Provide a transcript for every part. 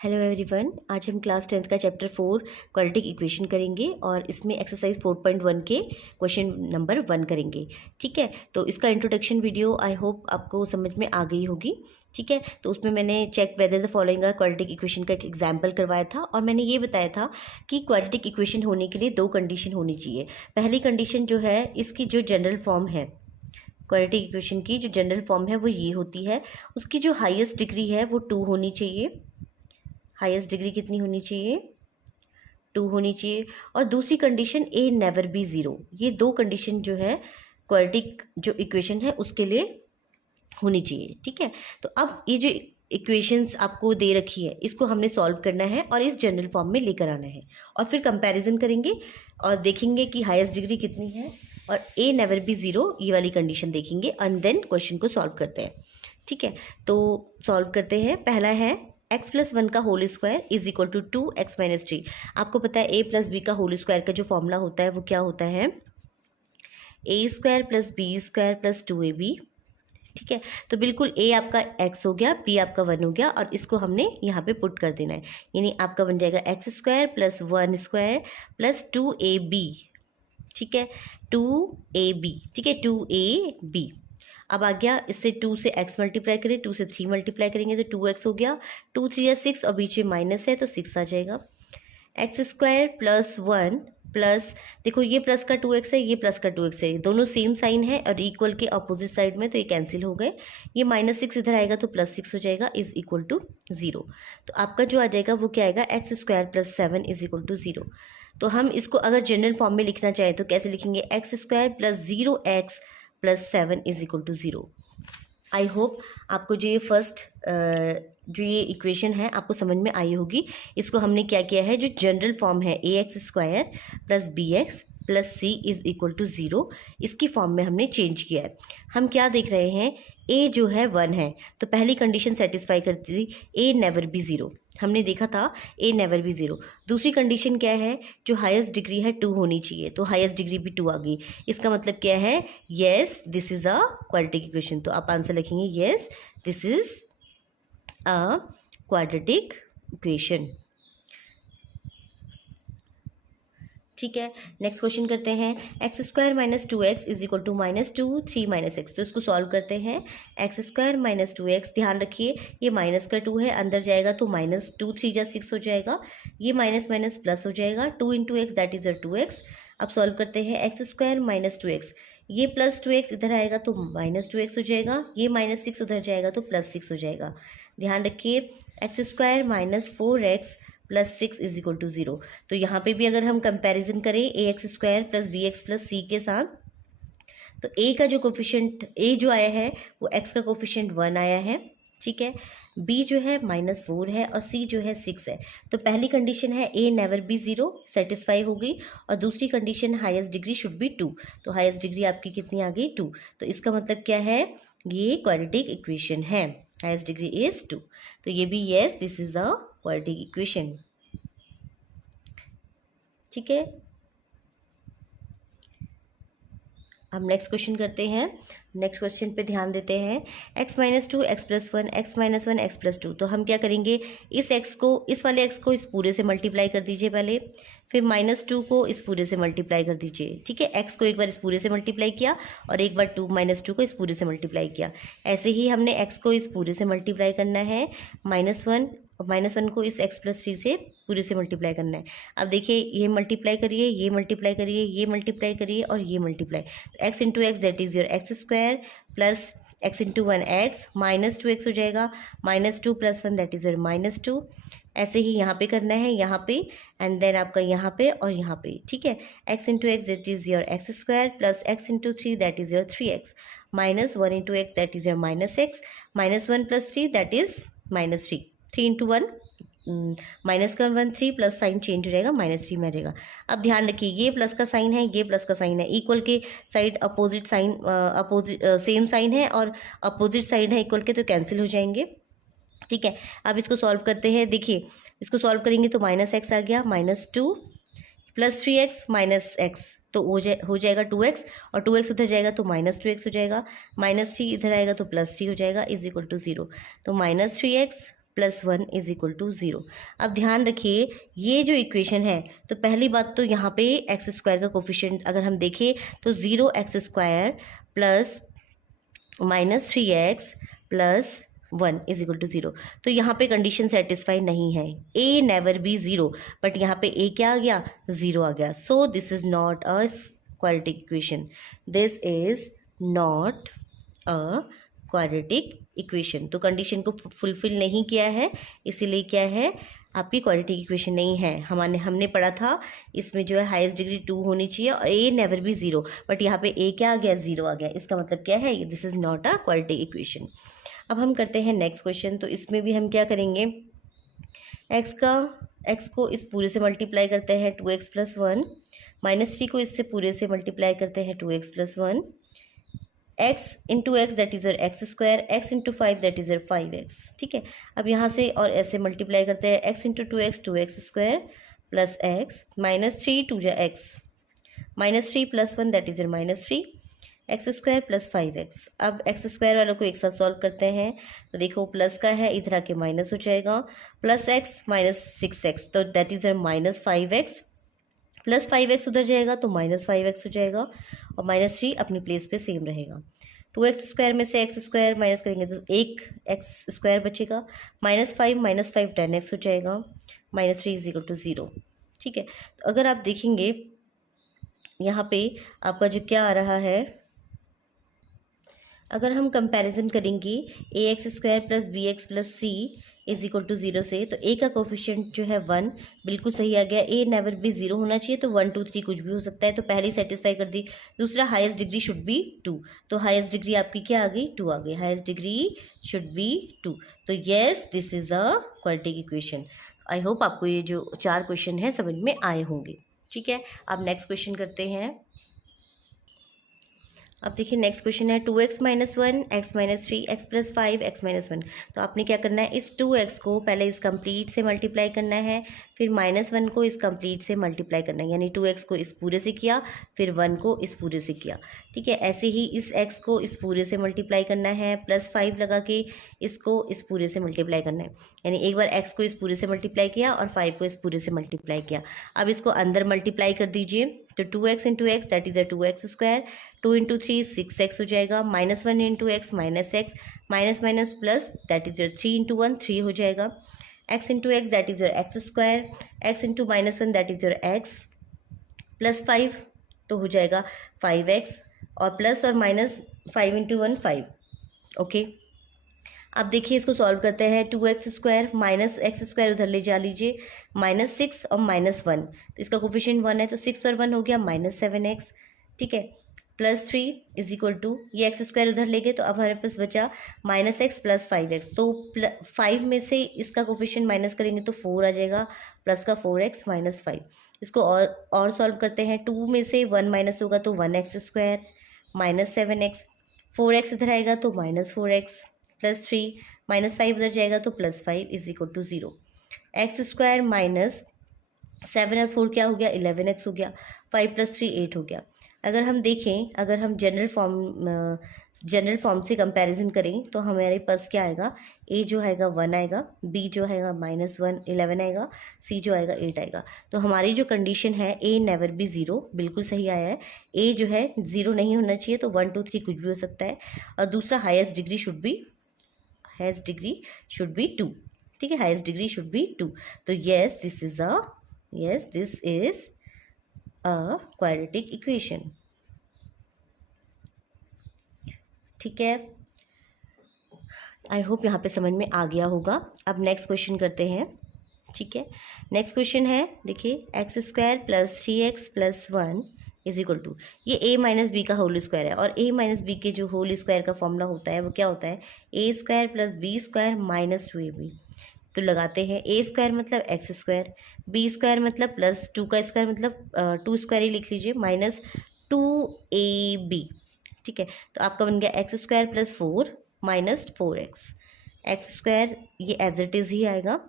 Hello everyone, आज हम class 10th का चैप्टर 4 क्वाड्रेटिक इक्वेशन करेंगे और इसमें एक्सरसाइज 4.1 के क्वेश्चन नंबर 1 करेंगे। ठीक है, तो इसका इंट्रोडक्शन वीडियो आई होप आपको समझ में आ गई होगी। ठीक है, तो उसमें मैंने check whether the following quadratic equation का एक एग्जाम्पल करवाया था और मैंने ये बताया था कि क्वाड्रेटिक इक्वेशन होने के लिए दो कंडीशन होनी चाहिए। पहली कंडीशन जो है, इसकी जो जनरल फॉर्म है, क्वाड्रेटिक इक्वेशन की जो जनरल फॉर्म है वो ये होती है, उसकी जो हाईएस्ट डिग्री है वो 2 होनी चाहिए। हाईएस्ट डिग्री कितनी होनी चाहिए? 2 होनी चाहिए। और दूसरी कंडीशन ए नेवर बी 0। ये दो कंडीशन जो है क्वाड्रेटिक जो इक्वेशन है उसके लिए होनी चाहिए। ठीक है, तो अब ये जो इक्वेशंस आपको दे रखी है इसको हमने सॉल्व करना है और इस जनरल फॉर्म में लेकर आना है और फिर कंपैरिजन करेंगे और देखेंगे कि हाईएस्ट डिग्री कितनी है और ए नेवर बी 0 ये वाली कंडीशन देखेंगे एंड देन क्वेश्चन को सॉल्व करते हैं। ठीक है, तो सॉल्व करते हैं। पहला है x+1 का whole square is equal to 2x-3। आपको पता है a+b का होल स्क्वायर का जो फॉर्मूला होता है वो क्या होता है? a² + b² + 2ab। ठीक है, तो बिल्कुल a आपका x हो गया, b आपका 1 हो गया और इसको हमने यहाँ पे पुट कर देना है, यानी आपका बन जाएगा x² + 1² + 2ab। ठीक है, 2ab। ठीक है, 2ab। अब आ गया, इससे 2 से x मल्टीप्लाई करें, 2 से 3 मल्टीप्लाई करेंगे तो 2x हो गया, 2 3 या 6 और बीच में माइनस है तो 6 आ जाएगा। x² + 1 प्लस, देखो ये प्लस का 2x है, ये प्लस का 2x है, दोनों सेम साइन है और इक्वल के अपोजिट साइड में, तो ये कैंसिल हो गए। ये -6 इधर आएगा तो +6 हो जाएगा इज इक्वल टू 0। तो आपका जो आ जाएगा वो क्या आएगा? x² + 7 is equal to 0। तो हम इसको अगर जनरल फॉर्म में लिखना चाहें तो कैसे लिखेंगे? x² + 0x + 7 is equal to 0। I hope आपको जो ये फर्स्ट जो ये इक्वेशन है आपको समझ में आई होगी। इसको हमने क्या किया है, जो जनरल फॉर्म है ax² + bx + c is equal to 0, इसकी फॉर्म में हमने चेंज किया है। हम क्या देख रहे हैं? a जो है 1 है तो पहली कंडीशन सेटिस्फाई करती थी, a नेवर बी 0। हमने देखा था a नेवर बी 0। दूसरी कंडीशन क्या है? जो हाईएस्ट डिग्री है 2 होनी चाहिए, तो हाईएस्ट डिग्री भी 2 आ गई। इसका मतलब क्या है? Yes this is a quadratic equation. तो आप आंसर लिखेंगे yes this is a quadratic equation. ठीक है, नेक्स्ट क्वेश्चन करते हैं। x² - 2x is equal to -2 3 - x। तो इसको सॉल्व करते हैं। x² - 2x, ध्यान रखिए ये माइनस का 2 है, अंदर जाएगा तो -2 3 जा 6 हो जाएगा, ये माइनस माइनस प्लस हो जाएगा, 2 × x that is your 2x। अब सॉल्व करते हैं। x² - 2x, ये +2x इधर आएगा तो -2x हो जाएगा, ये -6 उधर जाएगा तो +6 हो जाएगा। ध्यान रखिए, x² - 4x + 6 is equal to 0। तो यहाँ पे भी अगर हम कंपैरिजन करें ax² + bx + c के साथ, तो a का जो कोफिशिएंट a जो आया है वो x का कोफिशिएंट 1 आया है। ठीक है, b जो है -4 है और c जो है 6 है। तो पहली कंडीशन है a नेवर बी 0, सेटिस्फाई हो गई। और दूसरी condition highest degree should be 2, तो हाईएस्ट डिग्री आपकी कितनी आ गई? 2। तो इसका मतलब क्या है? ये क्वाड्रेटिक इक्वेशन है, हाईएस्ट डिग्री इज 2। तो ये भी yes this is a quadratic equation. ठीक है, अब नेक्स्ट क्वेश्चन करते हैं। नेक्स्ट क्वेश्चन पे ध्यान देते हैं। x - 2 x + 1 x - 1 x + 2। तो हम क्या करेंगे? इस x को, इस वाले x को इस पूरे से मल्टीप्लाई कर दीजिए पहले, फिर -2 को इस पूरे से मल्टीप्लाई कर दीजिए। ठीक है, x को एक बार इस पूरे से मल्टीप्लाई किया और एक बार 2 को इस पूरे से मल्टीप्लाई किया। ऐसे ही हमने x को इस पूरे से मल्टीप्लाई करना है, -1 और -1 को इस x + 3 से पूरे से मल्टीप्लाई करना है। अब देखिए, ये मल्टीप्लाई करिए, ये मल्टीप्लाई करिए, ये मल्टीप्लाई करिए और ये मल्टीप्लाई। तो x × x that is your x² plus x × 1x -2x हो जाएगा, -2 + 1 दैट इज योर -2। ऐसे ही यहाँ पे करना है, यहाँ पे एंड देन आपका यहाँ पे और यहाँ पे। ठीक है, x × x that is your x² plus x × 3 that is your 3x -1 × x that is your -x -1 + 3 that is -3। 3 × 1 minus का 1 3 प्लस साइन चेंज हो जाएगा, -3 में आ जाएगा। अब ध्यान रखिए, ये प्लस का साइन है, ये प्लस का साइन है, इक्वल के side opposite sign, opposite same sign है और अपोजिट साइड है इक्वल के, तो कैंसिल हो जाएंगे। ठीक है, अब इसको सॉल्व करते हैं। देखिए, इसको सॉल्व करेंगे तो -x आ गया, -2 + 3x -x तो हो जाएगा 2x और 2x उधर जाएगा तो -2x हो जाएगा, -3 इधर आएगा तो +3 हो जाएगा इज इक्वल टू 0। तो -3x plus 1 is equal to 0। अब ध्यान रखिए ये जो इक्वेशन है, तो पहली बात तो यहाँ पे एक्स स्क्वायर का कोफिशिएंट अगर हम देखें तो 0x² plus -3x plus 1 is equal to 0। तो यहाँ पे कंडीशन सेटिस्फाई नहीं है, ए नेवर बी 0, बट यहाँ पे ए क्या आ गया, 0 आ गया। So this is not a quadratic equation, this is not a quadratic equation. तो कंडीशन को फुलफिल नहीं किया है, इसीलिए क्या है, आपकी क्वाड्रेटिक इक्वेशन नहीं है। हमने पढ़ा था इसमें जो है हाईएस्ट डिग्री 2 होनी चाहिए और ए नेवर भी 0, बट यहाँ पे ए क्या आ गया, 0 आ गया। इसका मतलब क्या है, this is not a quadratic equation. अब हम करते हैं नेक्स्ट क्वेश्चन। तो इसमें भी हम क्या करेंगे, एक्स को इस पूरे से मल्टीप्लाई करते हैं 2x प्लस 1, -3 को इससे पूरे से मल्टीप्लाई करते हैं 2x plus 1, x into x that is your x², x into 5 that is your 5x। ठीक है, अब यहाँ से और ऐसे मल्टीप्लाई करते हैं, x into 2x 2x² plus x, -3 2 जा x, -3 plus 1 that is your -3, x² plus 5x। अब x² वालों को एक साथ सॉल्व करते हैं, तो देखो प्लस का है, इधर आके माइनस हो जाएगा, प्लस x माइनस 6x, तो that is your -5x, plus 5x उधर जाएगा तो -5x हो जाएगा, और -3 अपनी प्लेस पे सेम रहेगा। 2x² में से x² माइनस करेंगे तो 1x² बचेगा, -5 10x हो जाएगा, -3 इज इक्वल टू 0। ठीक है, तो अगर आप देखेंगे यहाँ पे आपका जो क्या आ रहा है, अगर हम कंपैरिजन करेंगे ax² plus bx plus c is equal to 0 से, तो a का कोफिशिएंट जो है 1 बिल्कुल सही आ गया, a नेवर भी 0 होना चाहिए, तो 1 2 3 कुछ भी हो सकता है, तो पहली सेटिस्फाई कर दी। दूसरा हाईएस्ट डिग्री शुड बी 2, तो हाईएस्ट डिग्री आपकी क्या आ गई, 2 आ गई, हाईएस्ट डिग्री शुड बी 2। तो yes this is a quadratic equation. I hope आपको ये जो 4 क्वेश्चन है समझ में आए होंगे। ठीक है, अब नेक्स्ट क्वेश्चन करते हैं। अब देखिए नेक्स्ट क्वेश्चन है 2x minus 1 x minus 3 x plus 5 x minus 1। तो आपने क्या करना है, इस 2x को पहले इस कंप्लीट से मल्टीप्लाई करना है, फिर -1 को इस कंप्लीट से मल्टीप्लाई करना है, यानी 2x को इस पूरे से किया, फिर 1 को इस पूरे से किया। ठीक है, ऐसे ही इस x को इस पूरे से मल्टीप्लाई करना है, प्लस 5 लगा के इसको इस पूरे से मल्टीप्लाई करना है, यानी एक बार x को इस पूरे से मल्टीप्लाई किया और 5 को इस पूरे से मल्टीप्लाई किया। अब इसको अंदर मल्टीप्लाई कर दीजिए, तो 2x into x that is a 2x², 2 into 3 6x हो जाएगा, -1 into x minus x, minus minus plus that is your 3 into 1 3 हो जाएगा, x into x that is your x², x into -1 that is your x, plus 5 तो हो जाएगा 5x, और plus और minus 5 into 1 5। Okay, अब देखिए इसको सॉल्व करते हैं, 2x² माइनस x² उधर ले जा लीजिए, -6 और -1, तो इसका कोफिशिएंट 1 है, तो 6 और 1 हो गया -7x। ठीक है, प्लस 3 इज इक्वल टू ये x² उधर ले गए, तो अब हमारे पास बचा -x प्लस 5x। तो 5 में से इसका कोफिशिएंट माइनस करेंगे तो 4 आ जाएगा, प्लस का 4x माइनस 5। इसको और सॉल्व करते हैं, 2 में से 1 माइनस होगा तो 1x² माइनस 7x, 4x इधर आएगा तो -4x, प्लस 3 -5 उधर जाएगा तो plus 5 is equal to 0। x² minus 7 और 4 क्या हो गया, 11x हो गया, 5 प्लस 3 8 हो गया। अगर हम देखें, अगर हम जनरल फॉर्म से कंपैरिजन करें तो हमारे पास क्या आएगा, a जो आएगा 1 आएगा, b जो आएगा -1 11 आएगा, c जो आएगा 8 आएगा। तो हमारी जो कंडीशन है a नेवर भी 0 बिल्कुल सही आया है, a जो है 0 नहीं होना चाहिए, तो 1 2 3 कुछ भी हो सकता है, और दूसरा हाईएस्ट डिग्री शुड बी 2। ठीक है, हाईएस्ट डिग्री शुड बी 2। तो this is a quadratic equation. ठीक है, आई होप यहाँ पे समझ में आ गया होगा। अब नेक्स्ट क्वेश्चन करते हैं। ठीक है, नेक्स्ट क्वेश्चन है, देखिए x² plus 3x plus 1 is equal to, ये a माइनस बी का होल स्क्वायर है, और a माइनस बी के जो होल स्क्वायर का फॉर्मूला होता है वो क्या होता है, a² plus b² minus 2ab। तो लगाते हैं, a² मतलब x², b² मतलब प्लस 2 का स्क्वायर मतलब 2² ही लिख लीजिए, माइनस 2ab। ठीक है, तो आपका बन गया x² plus 4 minus 4x, x² ये एज इट इज़ ही आएगा,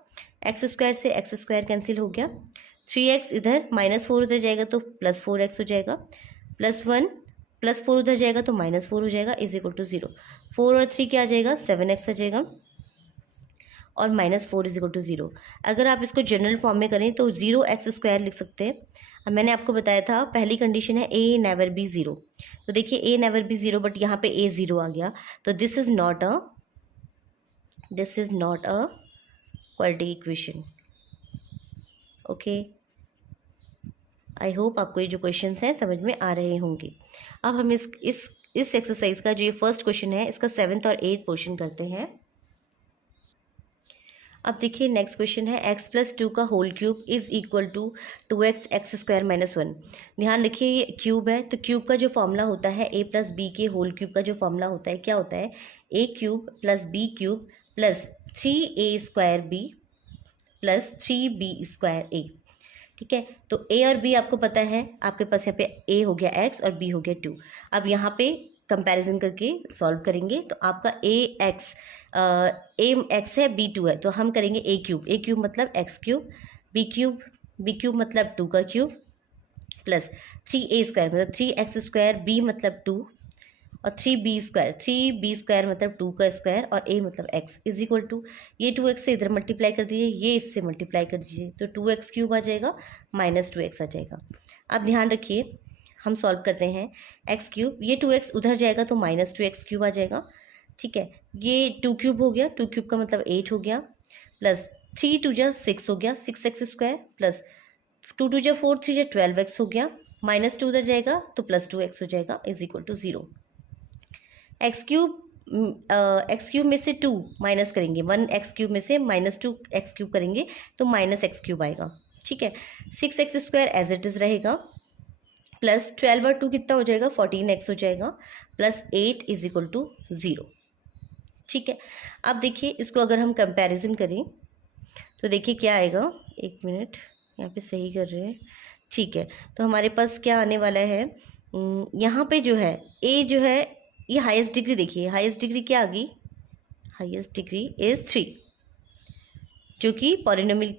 x² से x² कैंसिल हो गया, 3x इधर -4 उधर जाएगा तो प्लस 4x हो जाएगा, प्लस 1 प्लस 4 उधर जाएगा तो -4 हो जाएगा, इज इक्वल टू 0। 4 और 3 क्या आ जाएगा, 7x आ जाएगा, और -4 इज इक्वल टू 0। अगर आप इसको जनरल फॉर्म में करें तो 0x² लिख सकते हैं। अब मैंने आपको बताया था पहली कंडीशन है ए नेवर बी 0। तो देखिए ए नेवर बी 0, बट यहाँ पे ए 0 आ गया, तो this is not a quadratic equation. Okay, I hope आपको ये जो क्वेश्चंस हैं समझ में आ रहे होंगे। अब हम इस एक्सरसाइज का जो ये फर्स्ट क्वेश्चन है इसका 7th और 8th पोर्शन करते हैं। अब देखिए नेक्स्ट क्वेश्चन है x+2 का whole cube is equal to 2x² -1। ध्यान रखिए ये क्यूब है, तो क्यूब का जो फॉर्मूला होता है a+b के होल क्यूब का जो फॉर्मूला होता है क्या होता है, a³ + b³ + 3a² b + 3b² a। ठीक है, तो ए और बी आपको पता है, आपके पास यहाँ पे ए हो गया x और बी हो गया 2। अब यहाँ पे कंपैरिजन करके सॉल्व करेंगे तो आपका x है, b 2 है, तो हम करेंगे a³ मतलब x³ b³ मतलब 2 का क्यूब प्लस 3a² मतलब 3x² b मतलब 2 और 3b² मतलब 2 का स्क्वायर और a मतलब x इज इक्वल टू, ये 2x से इधर मल्टीप्लाई कर दीजिए, ये इससे मल्टीप्लाई कर दीजिए, तो 2x³ आ जाएगा -2x आ जाएगा। अब ध्यान रखिए हम सॉल्व करते हैं x³, ये 2x उधर जाएगा तो -2x³ आ जाएगा। ठीक है, ये 2³ हो गया, 2³ का मतलब 8 हो गया, प्लस 3 2 जा 6 हो गया 6x² प्लस 2 2 जा 4 3 जा 12x हो गया, -2 उधर जाएगा तो +2x हो जाएगा इज इक्वल टू 0। x³ में से 2 माइनस करेंगे, 1x³ में से -2x³ करेंगे तो -x³ आएगा। ठीक है, 6x² एज इट इज़ रहेगा, प्लस 12 और 2 कितना हो जाएगा, 14x हो जाएगा, प्लस 8 इज इक्वल टू 0। ठीक है, अब देखिए इसको अगर हम कंपैरिजन करें तो देखिए क्या आएगा, एक मिनट यहाँ पे सही कर रहे हैं। ठीक है, तो हमारे पास क्या आने वाला है, यहाँ पे जो है a जो है ये हाईएस्ट डिग्री, देखिए हाईएस्ट डिग्री क्या आ गई, हाईएस्ट डिग्री इज 3, जो कि पॉलिनोमियल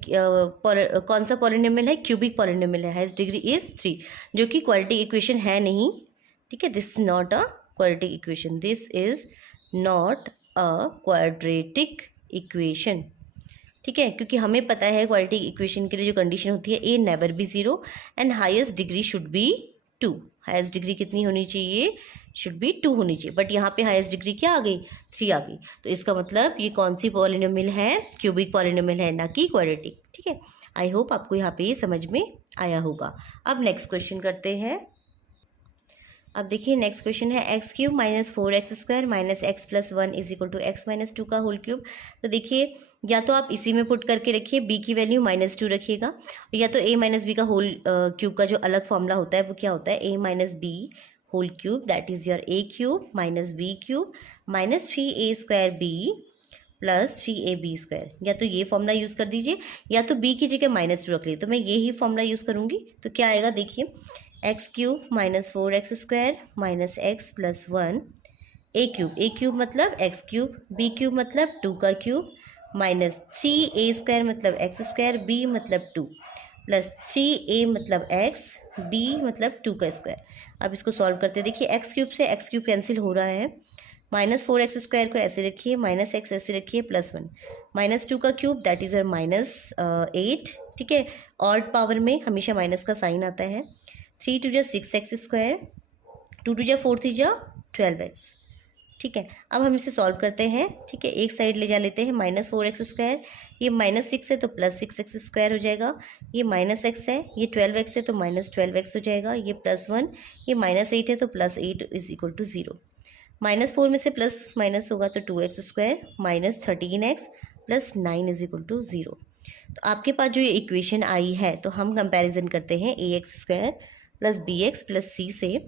कौन सा पॉलिनोमियल है, क्यूबिक पॉलिनोमियल है, हाईएस्ट डिग्री इज 3, जो कि क्वाड्रेटिक इक्वेशन है नहीं। ठीक है, this is not a quadratic equation, this is not a quadratic equation. ठीक है, क्योंकि हमें पता है क्वाड्रेटिक इक्वेशन के लिए जो कंडीशन होती है A never be 0 and highest degree should be 2। Highest degree कितनी होनी चाहिए, शुड बी 2 होनी चाहिए, बट यहाँ पे हाईएस्ट डिग्री क्या आ गई, 3 आ गई, तो इसका मतलब ये कौन सी पॉलिनोमियल है, क्यूबिक पॉलिनोमियल है, ना कि क्वाड्रेटिक। ठीक है, आई होप आपको यहाँ पे ये समझ में आया होगा। अब नेक्स्ट क्वेश्चन करते हैं। अब देखिए नेक्स्ट क्वेश्चन है x³ -4x² -x + 1 is equal to x - 2 का होल क्यूब। तो देखिए या तो आप इसी में पुट करके रखिए, b की वैल्यू -2 रखिएगा, या तो a - b का होल क्यूब का जो अलग फॉर्मूला होता है वो क्या होता है, a - b whole cube that is your a³ - b³ -3a² b plus 3ab²। या तो ये फॉर्मूला यूज़ कर दीजिए या तो b की जगह -2 रख लीजिए, तो मैं ये ही फॉर्मूला यूज़ करूँगी। तो क्या आएगा देखिए, x³ -4x² -x + 1 a³ मतलब x³ b³ मतलब 2 का क्यूब -3a² मतलब x² b मतलब 2 प्लस 3a मतलब x b मतलब 2 का स्क्वायर। अब इसको सॉल्व करते हैं, देखिए x³ से x³ कैंसिल हो रहा है, -4x² को ऐसे रखिए, -x ऐसे रखिए, +1 -2 का क्यूब दैट इज़ -8। ठीक है, ऑड पावर में हमेशा माइनस का साइन आता है, 3 2 जा 6x², 2 2 जा 4 3 जा 12x। ठीक है, अब हम इसे सॉल्व करते हैं। ठीक है, एक साइड ले जा लेते हैं, -4x², ये -6 है तो +6x² हो जाएगा, ये -x है, ये 12x है तो -12x हो जाएगा, ये +1, ये -8 है तो +8 इज इक्वल टू 0। -4 में से प्लस माइनस होगा तो 2x² -13x + 9 is equal to 0। तो आपके पास जो ये इक्वेशन आई है तो हम कंपैरिजन करते हैं ax² + bx + c से।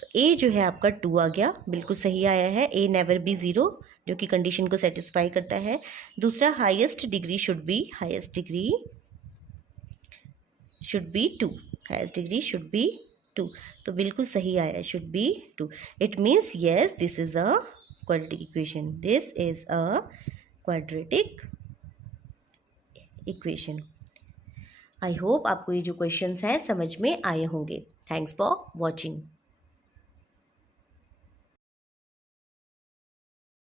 तो a जो है आपका 2 आ गया, बिल्कुल सही आया है, a नेवर बी 0, जो कि कंडीशन को सेटिस्फाई करता है। दूसरा highest degree should be 2, highest degree should be 2, तो बिल्कुल सही आया, should be 2। It means yes this is a quadratic equation, this is a quadratic equation. I hope आपको ये जो क्वेश्चंस हैं समझ में आए होंगे। Thanks for watching.